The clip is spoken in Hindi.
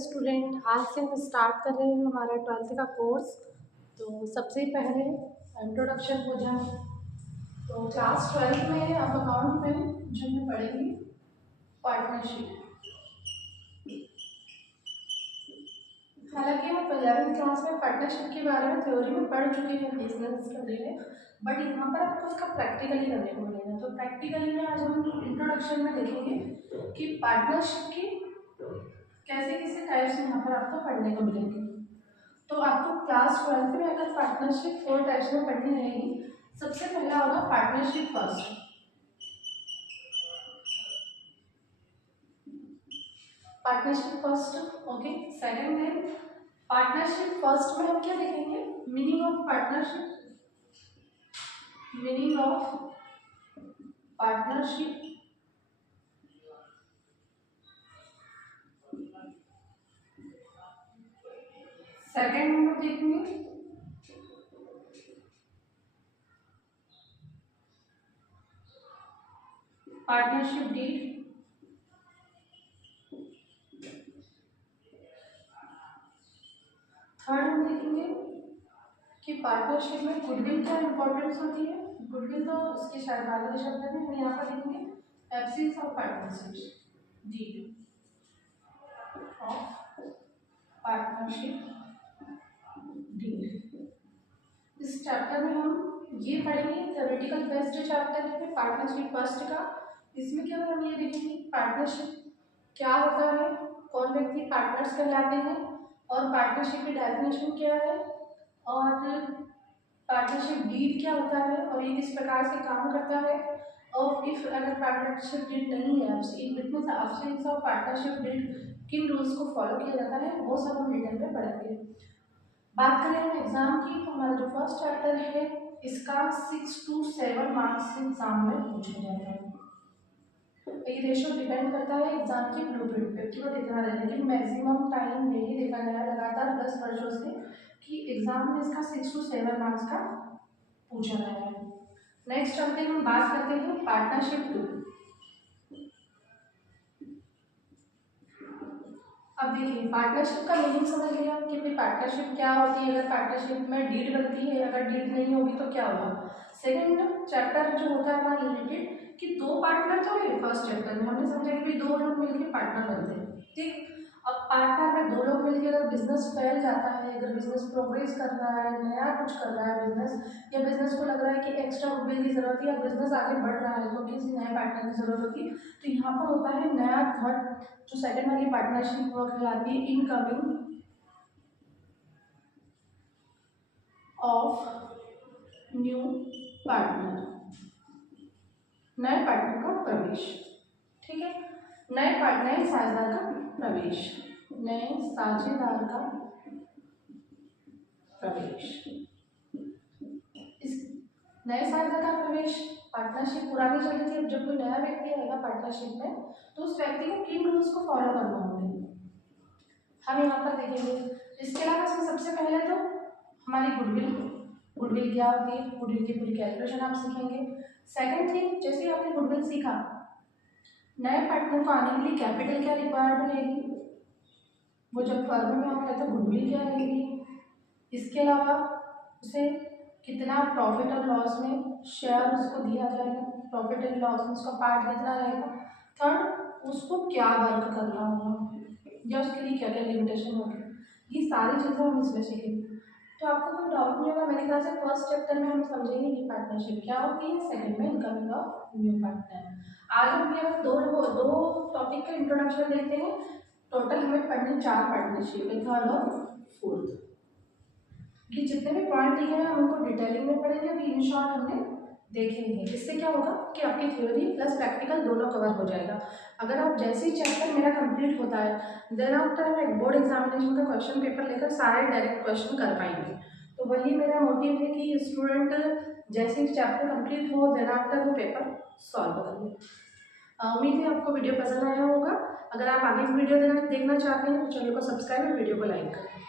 स्टूडेंट, आज से हम स्टार्ट कर रहे हैं हमारा 12th का कोर्स। तो सबसे पहले इंट्रोडक्शन हो जाए तो क्लास 12 में अब अकाउंट में जो हमें पढ़ेंगे पार्टनरशिप। हालांकि हम 11th क्लास में पार्टनरशिप के बारे में थ्योरी में पढ़ चुके हैं बिजनेस स्टडी में, बट यहाँ पर आपको उसका प्रैक्टिकली करने को मिलेगा। तो प्रैक्टिकली में आज हम इंट्रोडक्शन में देखेंगे कि पार्टनरशिप की कैसे कैसे टाइप्स यहाँ पर आपको पढ़ने को मिलेंगे। तो आपको क्लास 12th में अगर पार्टनरशिप 4 टाइप्स में पढ़नी रहेगी, सबसे पहला होगा partnership first. Partnership first, okay. Second है पार्टनरशिप फर्स्ट में हम क्या देखेंगे, meaning of partnership. Meaning of partnership. Second हम लोग देखेंगे पार्टनरशिप डीड। थर्ड हम देखेंगे कि पार्टनरशिप में गुडविल क्या इंपॉर्टेंस होती है। गुडविल तो इसके शायद बाकी शब्द है, हम यहाँ पर देखेंगे absence of partnership deed of partnership deed. इस चैप्टर में हम ये पढ़ेंगे, थ्योरेटिकल बेस्ड चैप्टर है पार्टनरशिप फर्स्ट का। इसमें क्या हम ये देखेंगे पार्टनरशिप क्या होता है, कौन व्यक्ति पार्टनर्स कहलाते हैं, और पार्टनरशिप की डेफिनेशन क्या है, और पार्टनरशिप डीड क्या होता है और ये किस प्रकार से काम करता है, और इफ अगर पार्टनरशिप डीड नहीं है, in between absence of partnership deed किन रूल्स को फॉलो किया जाता है, वो सब हम डिटेल में पढ़ेंगे। बात करें हम एग्जाम की, तो हमारा जो फर्स्ट चैप्टर है इसका 6 to 7 मार्क्स एग्जाम में पूछे जाते हैं। ये रेशो डिपेंड करता है एग्जाम की ब्लूप्रिंट पे कि वो कितना रहे, लेकिन मैक्सिमम टाइम यही देखा गया है लगातार 10 वर्षों से कि एग्जाम में इसका 6 to 7 मार्क्स का पूछा गया है। नेक्स्ट चलते हम बात करते हैं पार्टनरशिप टू। अब देखिए पार्टनरशिप का मीनिंग समझ लिया कि भाई पार्टनरशिप क्या होती है, अगर पार्टनरशिप में डीड बनती है, अगर डीड नहीं होगी तो क्या होगा। सेकंड चैप्टर जो होता है हमारा रिलेटेड कि दो पार्टनर तो है। फर्स्ट चैप्टर में हमने समझा कि भाई दो लोग मिलकर पार्टनर बनते हैं, ठीक। अब पार्टनर में दो लोग मिलकर अगर बिजनेस फैल जाता है, अगर बिजनेस प्रोग्रेस कर रहा है, नया कुछ कर रहा है बिजनेस, या बिजनेस को लग रहा है कि एक्स्ट्रा गुडविल की जरूरत है या बिजनेस आगे बढ़ रहा है तो किसी नए पार्टनर की जरूरत होगी, तो यहाँ पर होता है नया थर्ड जो सेकंड वाली पार्टनरशिप वो कहलाती है इनकमिंग ऑफ न्यू पार्टनर, नए पार्टनर का प्रवेश, ठीक है। नए साझेदार का प्रवेश, नए साझेदार का प्रवेश। इस नए साझेदार का प्रवेश, पार्टनरशिप पुरानी चल रही थी, अब जब कोई नया व्यक्ति आएगा पार्टनरशिप में तो उस व्यक्ति को किन रूल्स को फॉलो करना होंगे हम यहाँ पर देखेंगे। इसके अलावा इसमें सबसे पहले तो हमारी गुडविल क्या होती है, गुडविल की पूरी कैलकुलेशन आप सीखेंगे। सेकंड थिंग, जैसे ही आपने गुडविल सीखा, नए पार्टनर को आने के लिए कैपिटल क्या रिक्वायर्ड रहेगी, वो जब फर्म में आता है तो गुडविल क्या रहेगी। इसके अलावा उसे कितना प्रॉफिट और लॉस में शेयर उसको दिया जाएगा, प्रॉफिट एंड लॉस में उसका पार्ट कितना रहेगा। थर्ड, उसको क्या वर्क करना होगा या उसके लिए क्या क्या लिमिटेशन होगी, ये सारी चीज़ें हम इसमें सीखेंगे। तो आपको कोई डाउट नहीं होगा, मेरे ख्याल से फर्स्ट चैप्टर में हम समझेंगे कि पार्टनरशिप क्या होती है, सेकंड में इनकमिंग ऑफ न्यू पार्टनर। आज हम केवल दो टॉपिक का इंट्रोडक्शन देखते हैं। टोटल हमें पढ़नी 4 पार्टनरशिप है, थर्ड और फोर्थ। कि जितने भी पॉइंट दिए हैं हम उनको डिटेलिंग में पढ़ेंगे, अभी इन शॉर्ट हमने देखेंगे। इससे क्या होगा कि आपकी थ्योरी प्लस प्रैक्टिकल दोनों कवर हो जाएगा। अगर आप जैसे ही चैप्टर मेरा कंप्लीट होता है देन आफ्टर हम एक बोर्ड एग्जामिनेशन का क्वेश्चन पेपर लेकर सारे डायरेक्ट क्वेश्चन कर पाएंगे। तो वही मेरा मोटिव है कि स्टूडेंट जैसे ही चैप्टर कंप्लीट हो देन आफ्टर वो पेपर सॉल्व कर ले। उम्मीद है आपको वीडियो पसंद आया होगा। अगर आप आगे की वीडियो देखना चाहते हैं तो चैनल को सब्सक्राइब और वीडियो को लाइक करें।